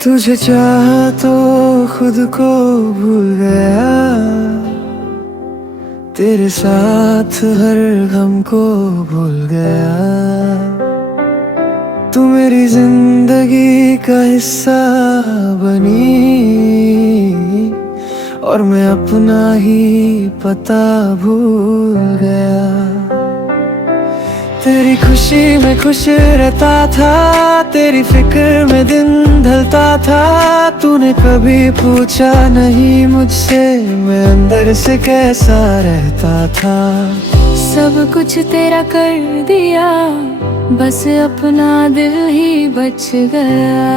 तुझे चाहा तो खुद को भूल गया, तेरे साथ हर गम को भूल गया। तू मेरी जिंदगी का हिस्सा बनी और मैं अपना ही पता भूल गया। तेरी खुशी में खुश रहता था, तेरी फिक्र में दिन ढलता था। तूने कभी पूछा नहीं मुझसे मैं अंदर से कैसा रहता था। सब कुछ तेरा कर दिया, बस अपना दिल ही बच गया।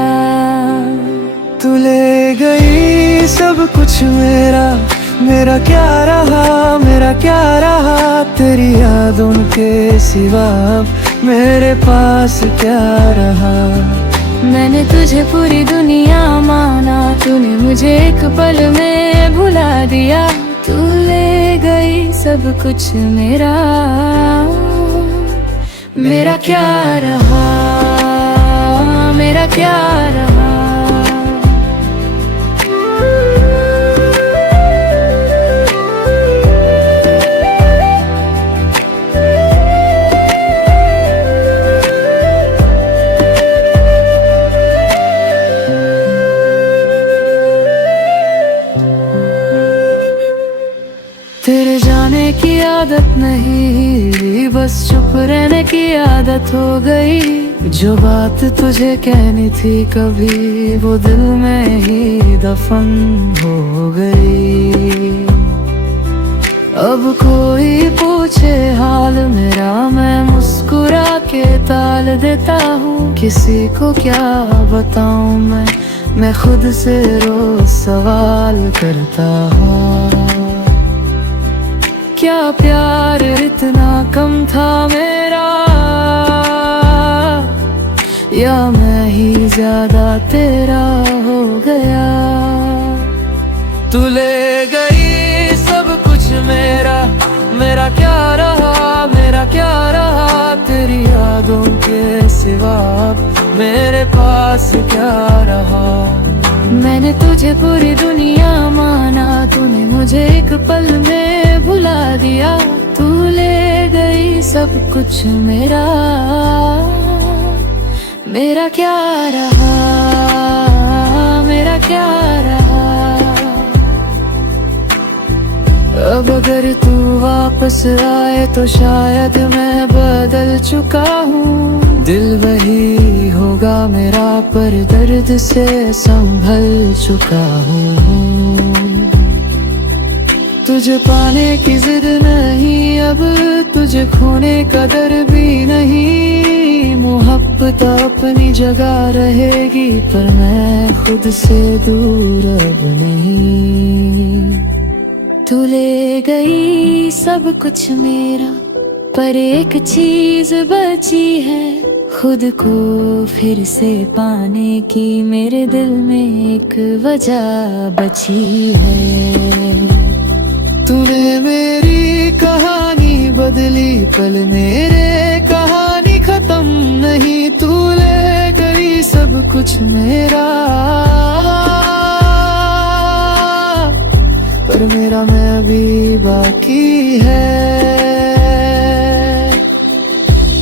तू ले गई सब कुछ मेरा, मेरा क्या रहा, मेरा क्या रहा। तेरी यादों के सिवा मेरे पास क्या रहा। मैंने तुझे पूरी दुनिया माना, तूने मुझे एक पल में भुला दिया। तू ले गई सब कुछ मेरा, मेरा क्या रहा, मेरा क्या रहा। तेरे जाने की आदत नहीं, बस चुप रहने की आदत हो गई। जो बात तुझे कहनी थी कभी, वो दिल में ही दफन हो गई। अब कोई पूछे हाल मेरा, मैं मुस्कुरा के टाल देता हूँ। किसी को क्या बताऊँ मैं खुद से रोज सवाल करता हूँ। क्या प्यार इतना कम था मेरा, या मैं ही ज्यादा तेरा हो गया। तू ले गई सब कुछ मेरा, मेरा क्या रहा, मेरा क्या रहा। तेरी यादों के सिवा मेरे पास क्या रहा। मैंने तुझे पूरी दुनिया माना, तूने मुझे एक पल में भुला दिया। तू ले गई सब कुछ मेरा, मेरा क्या रहा, मेरा क्या रहा। अब अगर तू वापस आए तो शायद मैं बदल चुका हूँ। दिल वही होगा मेरा, पर दर्द से संभल चुका हूँ। तुझे पाने की जिद नहीं अब, तुझे खोने का डर भी नहीं। मोहब्बत अपनी जगह रहेगी, पर मैं खुद से दूर अब नहीं। तू ले गई सब कुछ मेरा, पर एक चीज बची है। खुद को फिर से पाने की मेरे दिल में एक वजह बची है। तूने मेरी कहानी बदली, पल मेरे कहानी खत्म नहीं। तू ले गई सब कुछ मेरा, पर मेरा मैं भी बाकी है।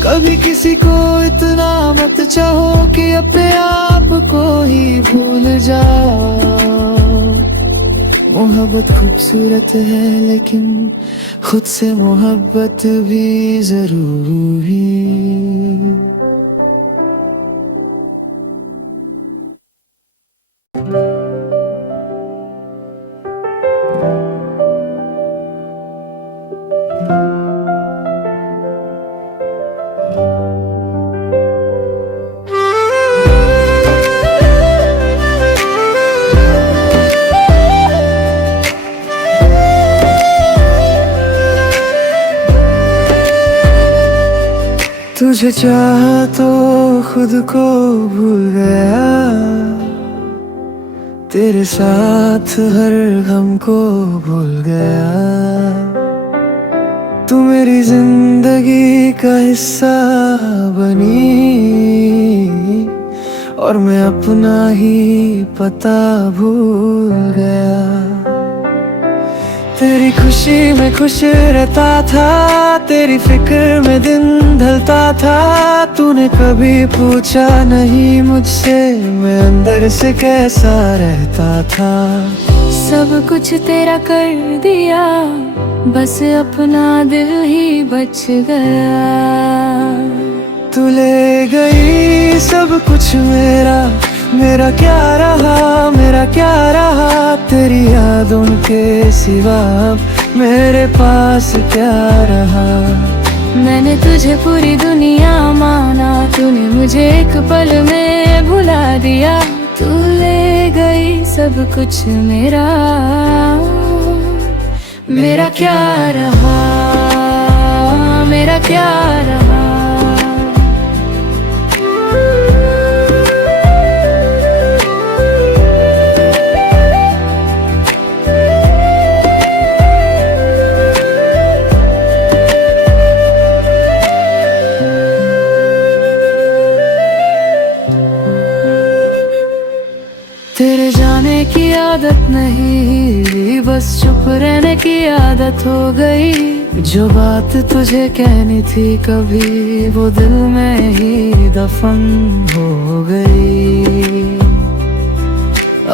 कभी किसी को इतना मत चाहो कि अपने आप को ही भूल जाओ। मोहब्बत खूबसूरत है, लेकिन खुद से मोहब्बत भी जरूरी। तुझे चाहा तो खुद को भूल गया, तेरे साथ हर गम को भूल गया। तू मेरी जिंदगी का हिस्सा बनी और मैं अपना ही पता भूल गया। तेरी खुशी में खुश रहता था, तेरी फिक्र में दिन ढलता था। तूने कभी पूछा नहीं मुझसे मैं अंदर से कैसा रहता था। सब कुछ तेरा कर दिया, बस अपना दिल ही बच गया। तू ले गई सब कुछ मेरा, मेरा क्या रहा, मेरा क्या रहा। तेरी यादों के सिवा अब मेरे पास क्या रहा। मैंने तुझे पूरी दुनिया माना, तूने मुझे एक पल में भुला दिया। तू ले गई सब कुछ मेरा, मेरा क्या रहा, मेरा क्या रहा। तेरे जाने की आदत नहीं, बस चुप रहने की आदत हो गई। जो बात तुझे कहनी थी कभी, वो दिल में ही दफन हो गई।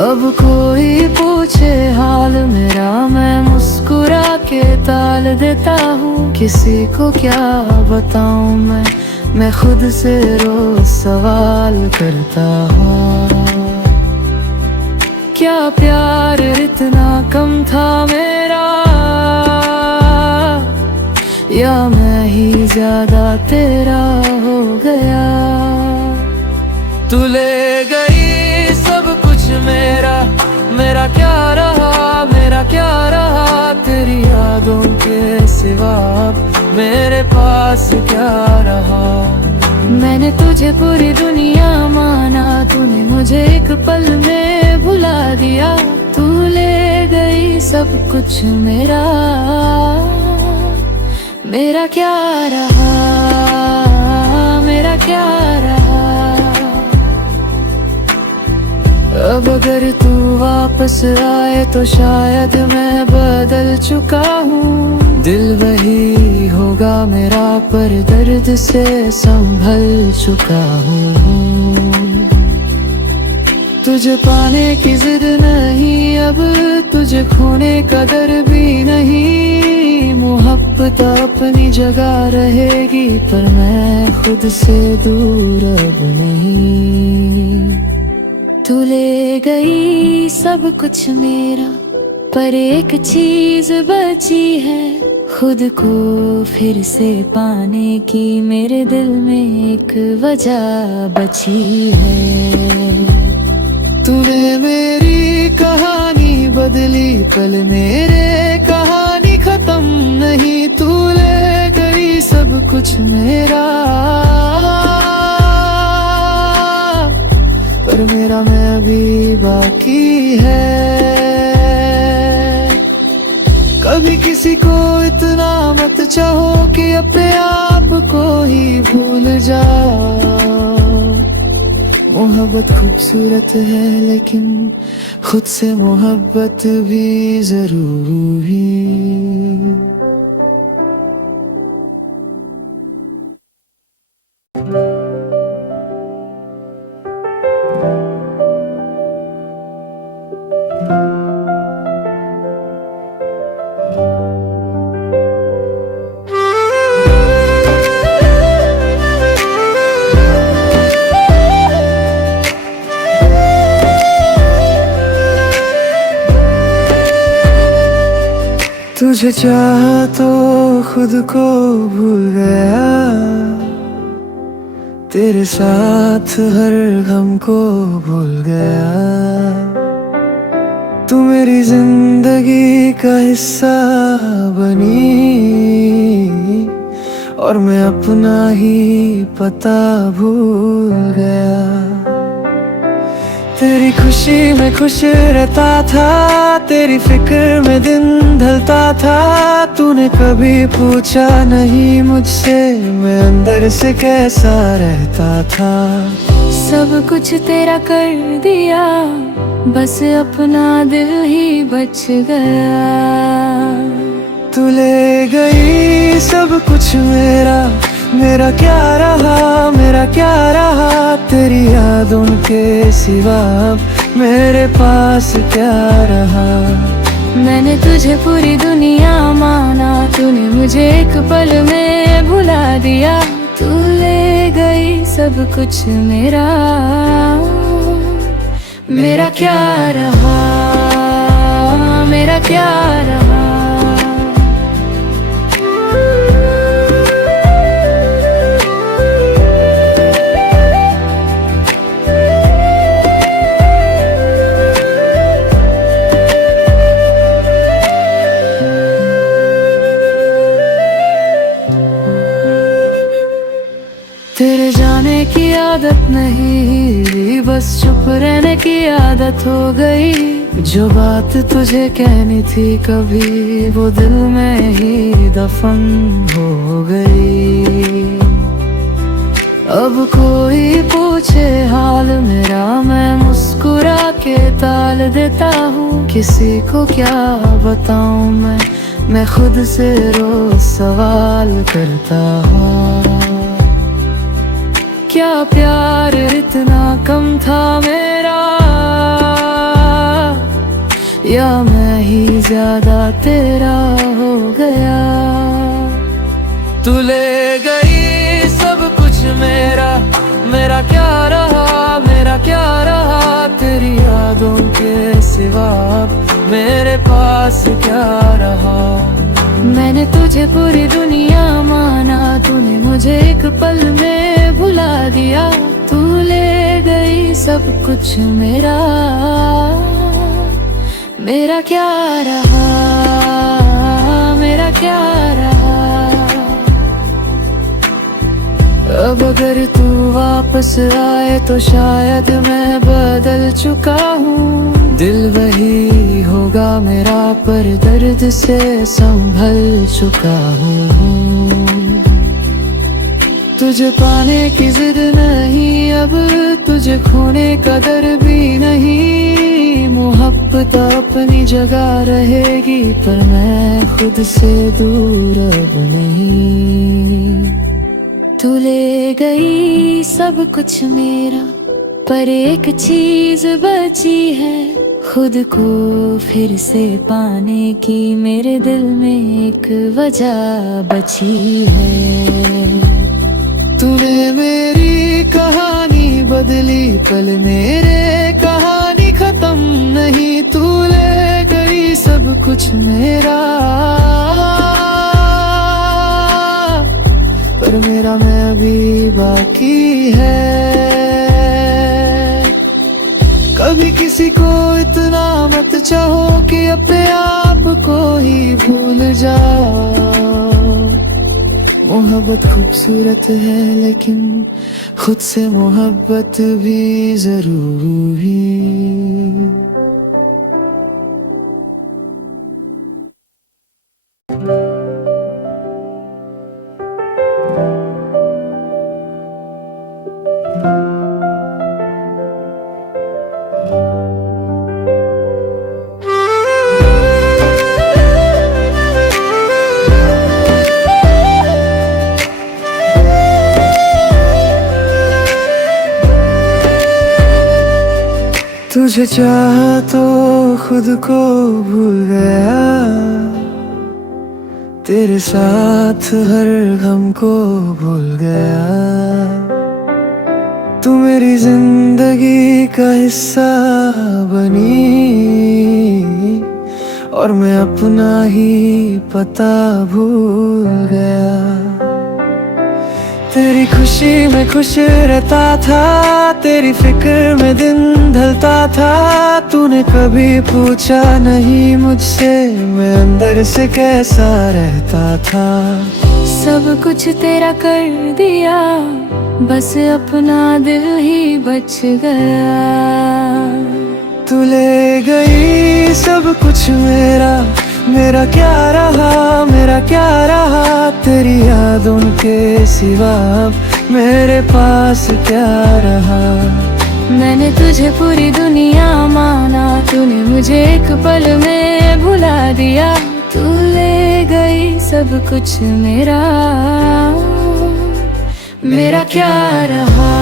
अब कोई पूछे हाल मेरा, मैं मुस्कुरा के टाल देता हूँ। किसी को क्या बताऊँ मैं खुद से रोज सवाल करता हूँ। क्या प्यार इतना कम था मेरा, या मैं ही ज्यादा तेरा हो गया। तू ले गई सब कुछ मेरा, मेरा क्या रहा, मेरा क्या रहा। तेरी यादों के सिवा अब मेरे पास क्या रहा। मैंने तुझे पूरी दुनिया माना, तूने मुझे एक पल में भुला दिया। तू ले गई सब कुछ मेरा, मेरा क्या रहा, मेरा क्या रहा। अब अगर तू वापस आए तो शायद मैं बदल चुका हूँ। दिल वही होगा मेरा, पर दर्द से संभल चुका हूँ। तुझे पाने की जिद नहीं अब, तुझे खोने का डर भी नहीं। मोहब्बत अपनी जगह रहेगी, पर मैं खुद से दूर अब नहीं। तू ले गई सब कुछ मेरा, पर एक चीज बची है। खुद को फिर से पाने की मेरे दिल में एक वजह बची है। तूने मेरी कहानी बदली, कल मेरे कहानी खत्म नहीं। तू ले गई सब कुछ मेरा, पर मेरा मैं अभी बाकी है। कभी किसी को इतना मत चाहो कि अपने आप को ही भूल जाओ। मोहब्बत खूबसूरत है, लेकिन खुद से मोहब्बत भी जरूरी। तुझे चाहा तो खुद को भूल गया। तेरे साथ हर गम को भूल गया। तू मेरी जिंदगी का हिस्सा बनी, और मैं अपना ही पता भूल गया। तेरी खुशी में खुश रहता था, तेरी फिक्र में दिन ढलता था। तूने कभी पूछा नहीं मुझसे मैं अंदर से कैसा रहता था। सब कुछ तेरा कर दिया, बस अपना दिल ही बच गया। तू ले गई सब कुछ मेरा, मेरा क्या रहा, मेरा क्या रहा। तेरी यादों के सिवा अब मेरे पास क्या रहा। मैंने तुझे पूरी दुनिया माना, तूने मुझे एक पल में भुला दिया। तू ले गई सब कुछ मेरा, मेरा क्या रहा, मेरा क्या रहा। तेरे जाने की आदत नहीं, बस चुप रहने की आदत हो गई। जो बात तुझे कहनी थी कभी, वो दिल में ही दफन हो गई। अब कोई पूछे हाल मेरा, मैं मुस्कुरा के टाल देता हूँ। किसी को क्या बताऊँ मैं खुद से रोज सवाल करता हूँ। क्या प्यार इतना कम था मेरा, या मैं ही ज्यादा तेरा हो गया। तू ले गई सब कुछ मेरा, मेरा क्या रहा, मेरा क्या रहा। तेरी यादों के सिवा मेरे पास क्या रहा। मैंने तुझे पूरी दुनिया माना, तूने मुझे एक पल में भुला दिया। तू ले गई सब कुछ मेरा, मेरा क्या रहा, मेरा क्या रहा। अब अगर तू वापस आए तो शायद मैं बदल चुका हूँ। दिल वही होगा मेरा, पर दर्द से संभल चुका हूँ। तुझे पाने की जिद नहीं अब, तुझे खोने का डर भी नहीं। मोहब्बत अपनी जगह रहेगी, पर मैं खुद से दूर अब नहीं। तू ले गई सब कुछ मेरा, पर एक चीज बची है। खुद को फिर से पाने की मेरे दिल में एक वजह बची है। तूने मेरी कहानी बदली, पल मेरे कहानी खत्म नहीं। तू ले गई सब कुछ मेरा, पर मेरा मैं अभी बाकी है। कभी किसी को इतना मत चाहो कि अपने आप को ही भूल जाओ। मोहब्बत खूबसूरत है, लेकिन खुद से मोहब्बत भी जरूरी। तुझे चाहा तो खुद को भूल गया, तेरे साथ हर गम को भूल गया। तू मेरी जिंदगी का हिस्सा बनी, और मैं अपना ही पता भूल गया। तेरी खुशी में खुश रहता था, तेरी फिक्र में दिन ढलता था। तूने कभी पूछा नहीं मुझसे, मैं अंदर से कैसा रहता था। सब कुछ तेरा कर दिया, बस अपना दिल ही बच गया। तू ले गई सब कुछ मेरा, मेरा क्या रहा, मेरा क्या रहा। तेरी यादों के सिवा मेरे पास क्या रहा। मैंने तुझे पूरी दुनिया माना, तूने मुझे एक पल में भुला दिया। तू ले गई सब कुछ मेरा, मेरा क्या रहा,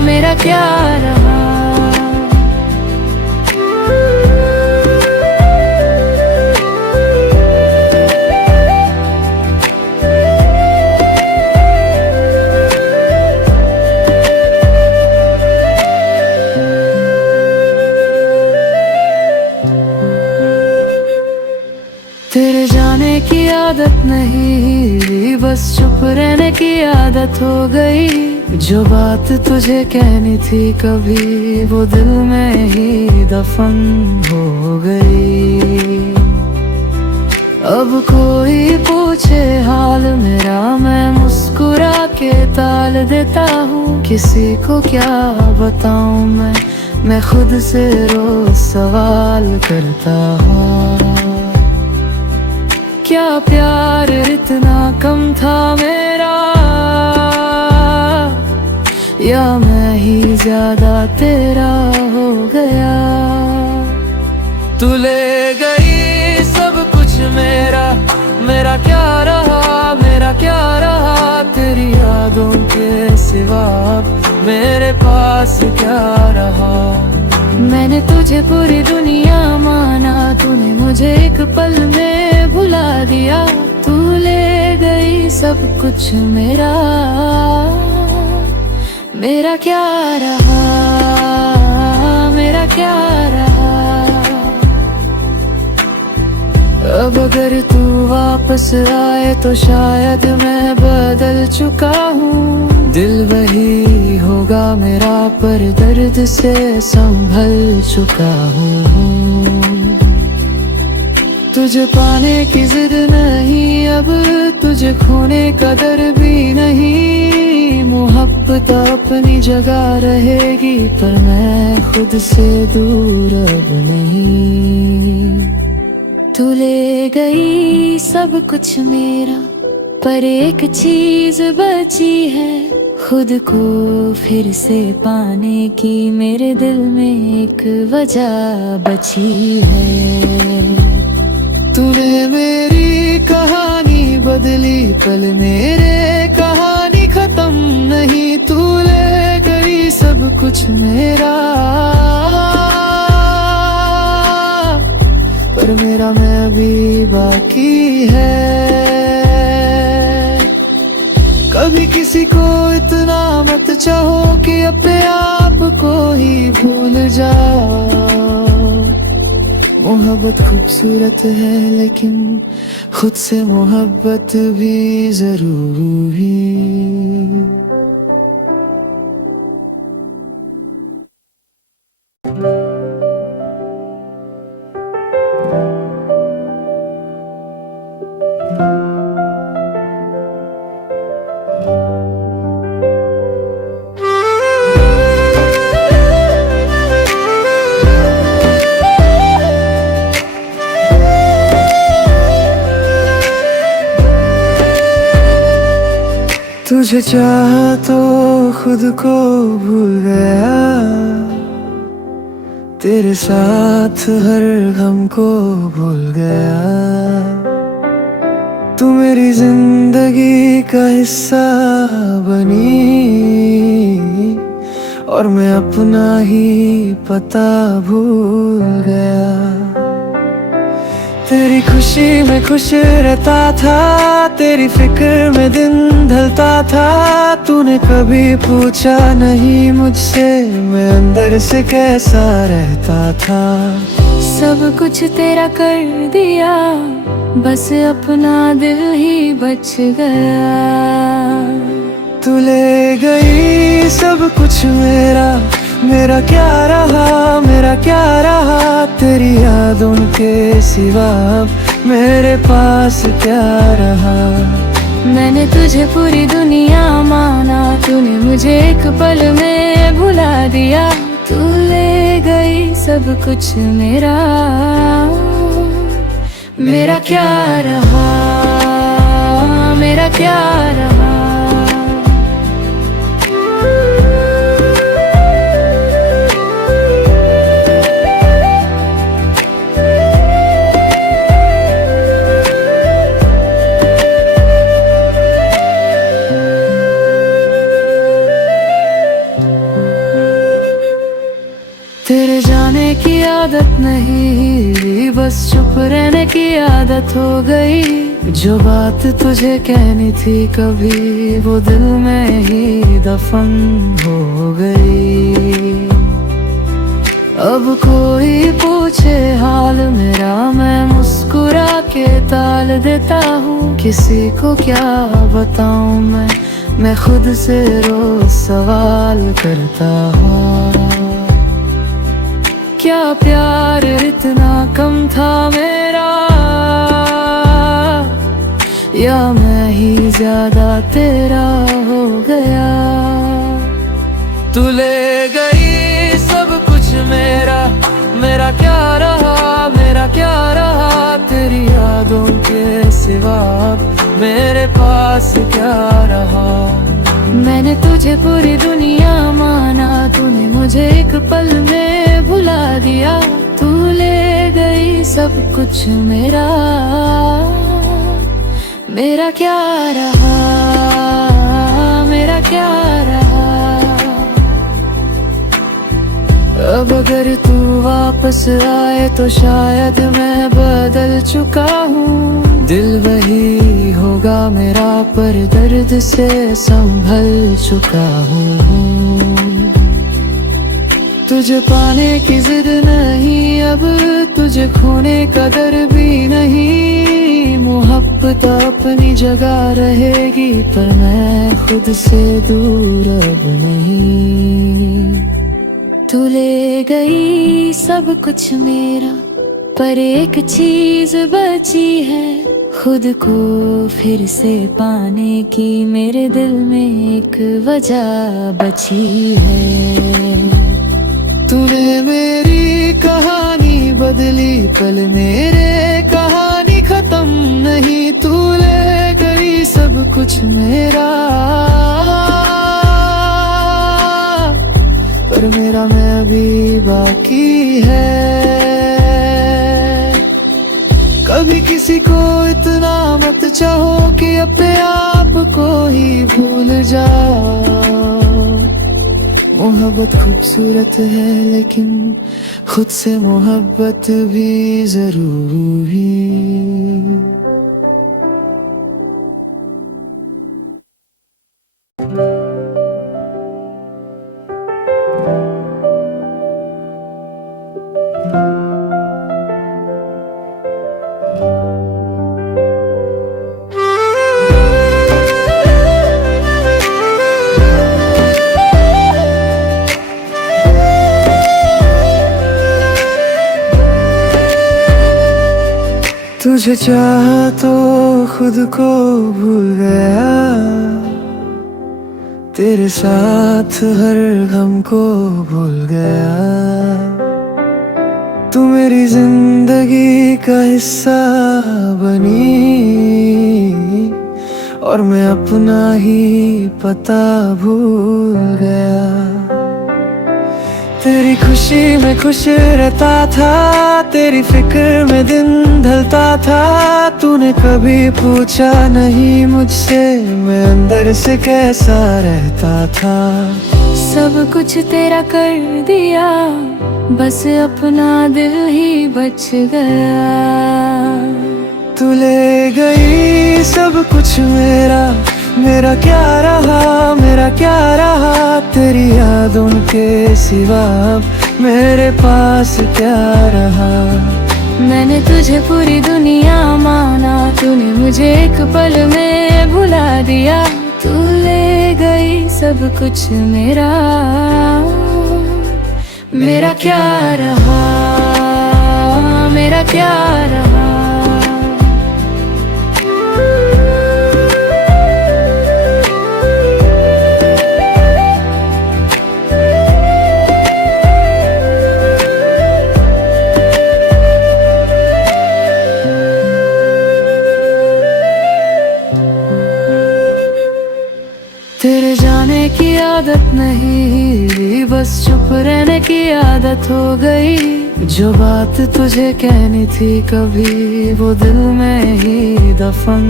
मेरा क्या रहा। तेरे जाने की आदत नहीं, बस चुप रहने की आदत हो गई। जो बात तुझे कहनी थी कभी, वो दिल में ही दफन हो गई। अब कोई पूछे हाल मेरा, मैं मुस्कुरा के टाल देता हूँ। किसी को क्या बताऊँ मैं खुद से रोज सवाल करता हूँ। क्या प्यार इतना कम था मेरा, या मैं ही ज्यादा तेरा हो गया। तू ले गई सब कुछ मेरा, मेरा क्या रहा, मेरा क्या रहा। तेरी यादों के सिवा मेरे पास क्या रहा। मैंने तुझे पूरी दुनिया माना, तूने मुझे एक पल में भुला दिया। तू ले गई सब कुछ मेरा, मेरा क्या रहा, मेरा क्या रहा। अब अगर तू वापस आए तो शायद मैं बदल चुका हूँ। दिल वही होगा मेरा, पर दर्द से संभल चुका हूँ। तुझे पाने की जिद नहीं अब, तुझे खोने का डर भी नहीं। मोहब्बत अपनी जगह रहेगी, पर मैं खुद से दूर अब नहीं। तू ले गई सब कुछ मेरा, पर एक चीज बची है। खुद को फिर से पाने की मेरे दिल में एक वजह बची है। तूने मेरी कहानी बदली, पल मेरे कहानी खत्म नहीं। तू ले गई सब कुछ मेरा, पर मेरा मैं भी बाकी है। कभी किसी को इतना मत चाहो कि अपने आप को ही भूल जाओ। मोहब्बत खूबसूरत है, लेकिन खुद से मोहब्बत भी जरूरी। तुझे चाहा तो खुद को भूल गया, तेरे साथ हर गम को भूल गया। तू मेरी जिंदगी का हिस्सा बनी, और मैं अपना ही पता भूल गया। तेरी खुशी में खुश रहता था, तेरी फिक्र में दिन ढलता था। तूने कभी पूछा नहीं मुझसे, मैं अंदर से कैसा रहता था। सब कुछ तेरा कर दिया, बस अपना दिल ही बच गया। तू ले गई सब कुछ मेरा, मेरा क्या रहा, मेरा क्या रहा। तेरी यादों के सिवा मेरे पास क्या रहा। मैंने तुझे पूरी दुनिया माना, तूने मुझे एक पल में भुला दिया। तू ले गई सब कुछ मेरा, मेरा क्या रहा, मेरा क्या रहा। आदत नहीं, बस चुप रहने की आदत हो गई। जो बात तुझे कहनी थी कभी, वो दिल में ही दफन हो गई। अब कोई पूछे हाल मेरा, मैं मुस्कुरा के टाल देता हूँ। किसी को क्या बताऊँ मैं खुद से रोज सवाल करता हूँ। क्या प्यार इतना कम था मेरा, या मैं ही ज्यादा तेरा हो गया। तू ले गई सब कुछ मेरा क्या रहा, मेरा क्या रहा। तेरी यादों के सिवा मेरे पास क्या रहा। मैंने तुझे पूरी दुनिया माना, तूने मुझे एक पल में भुला दिया। तू ले गई सब कुछ मेरा क्या रहा, मेरा क्या रहा। अब अगर तू वापस आए तो शायद मैं बदल चुका हूँ। दिल वही होगा मेरा, पर दर्द से संभल चुका हूँ। तुझे पाने की जिद नहीं अब, तुझे खोने का डर भी नहीं। मोहब्बत अपनी जगह रहेगी, पर मैं खुद से दूर अब नहीं। तू ले गई सब कुछ मेरा, पर एक चीज बची है। खुद को फिर से पाने की मेरे दिल में एक वजह बची है। तूने मेरी कहानी बदली, पल मेरे कहानी खत्म नहीं। तू ले गई सब कुछ मेरा, पर मेरा मैं भी बाकी है। कभी किसी को इतना मत चाहो कि अपने आप को ही भूल जाओ। मोहब्बत खूबसूरत है, लेकिन खुद से मोहब्बत भी जरूरी। तुझे चाहा तो खुद को भूल गया, तेरे साथ हर गम को भूल गया। तू मेरी जिंदगी का हिस्सा बनी, और मैं अपना ही पता भूल गया। तेरी खुशी में खुश रहता था, तेरी फिक्र में दिन ढलता था। तूने कभी पूछा नहीं मुझसे, मैं अंदर से कैसा रहता था। सब कुछ तेरा कर दिया, बस अपना दिल ही बच गया। तू ले गई सब कुछ मेरा क्या रहा, मेरा क्या रहा। तेरी यादों के सिवा मेरे पास क्या रहा। मैंने तुझे पूरी दुनिया माना, तूने मुझे एक पल में भुला दिया। तू ले गई सब कुछ मेरा क्या रहा, मेरा क्या रहा। तेरे जाने की आदत नहीं, बस चुप रहने की आदत हो गई। जो बात तुझे कहनी थी कभी, वो दिल में ही दफन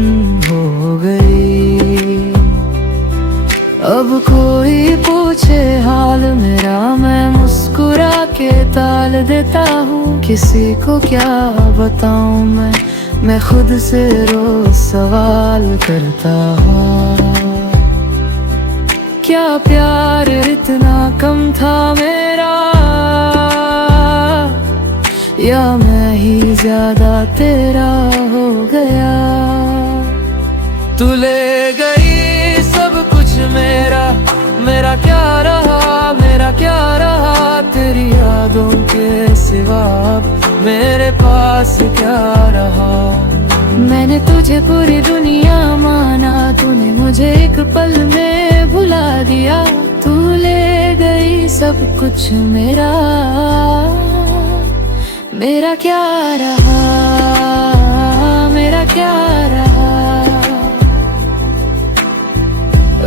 हो गई। अब कोई पूछे हाल मेरा, मैं मुस्कुरा के टाल देता हूँ। किसी को क्या बताऊँ मैं खुद से रोज सवाल करता हूँ। क्या प्यार इतना कम था मेरा, या मैं ही ज्यादा तेरा हो गया। तू ले गई सब कुछ मेरा क्या रहा, मेरा क्या रहा। तेरी यादों के सिवा मेरे पास क्या रहा। मैंने तुझे पूरी दुनिया माना, तूने मुझे एक पल में भुला दिया। तू ले गई सब कुछ मेरा क्या रहा, मेरा क्या रहा।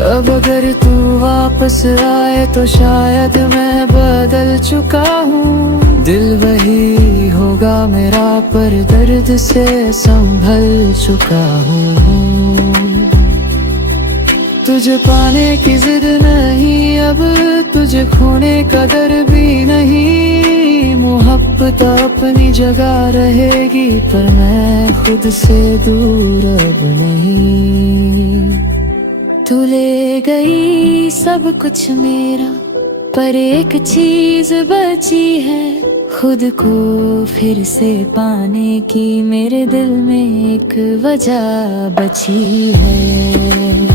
अब अगर तू वापस आए तो शायद मैं बदल चुका हूँ। दिल वही होगा मेरा, पर दर्द से संभल चुका हूँ। तुझे पाने की जिद नहीं अब, तुझे खोने का डर भी नहीं। मोहब्बत अपनी जगह रहेगी, पर मैं खुद से दूर अब नहीं। तू ले गई सब कुछ मेरा, पर एक चीज बची है। खुद को फिर से पाने की मेरे दिल में एक वजह बची है।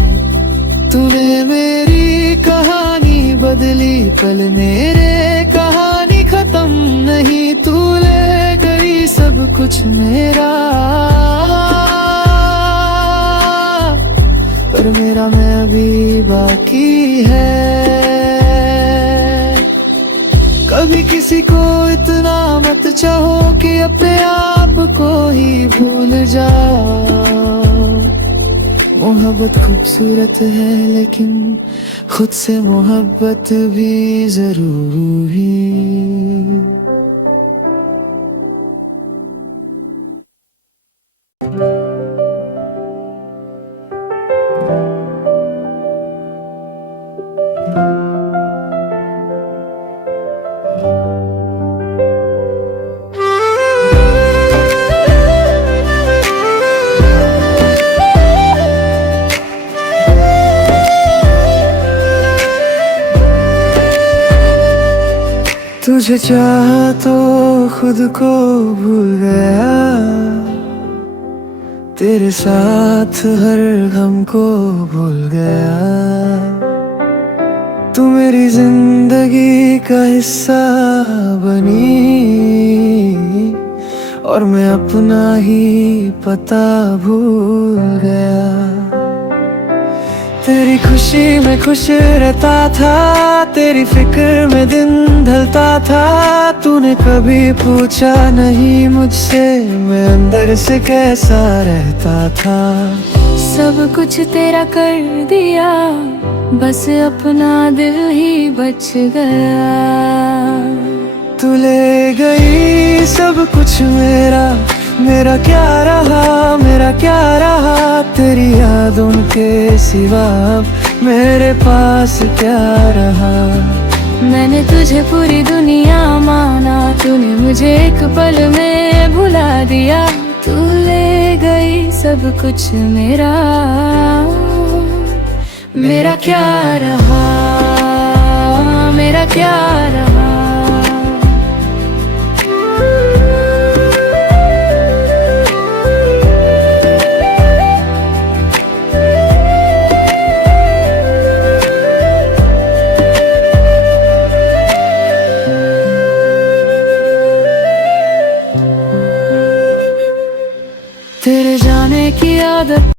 तूने मेरी कहानी बदली, कल मेरे कहानी खत्म नहीं। तू ले गई सब कुछ मेरा, पर मेरा मैं भी बाकी है। कभी किसी को इतना मत चाहो कि अपने आप को ही भूल जाओ। मोहब्बत खूबसूरत है, लेकिन खुद से मोहब्बत भी जरूरी। तुझे चाहा तो खुद को भूल गया, तेरे साथ हर गम को भूल गया। तू मेरी जिंदगी का हिस्सा बनी, और मैं अपना ही पता भूल गया। तेरी खुशी में खुश रहता था, तेरी फिक्र में दिन ढलता था। तूने कभी पूछा नहीं मुझसे, मैं अंदर से कैसा रहता था। सब कुछ तेरा कर दिया, बस अपना दिल ही बच गया। तू ले गई सब कुछ मेरा क्या रहा, मेरा क्या रहा। तेरी यादों के सिवा मेरे पास क्या रहा। मैंने तुझे पूरी दुनिया माना, तूने मुझे एक पल में भुला दिया। तू ले गई सब कुछ मेरा क्या रहा, मेरा क्या रहा। तेरे जाने की आदत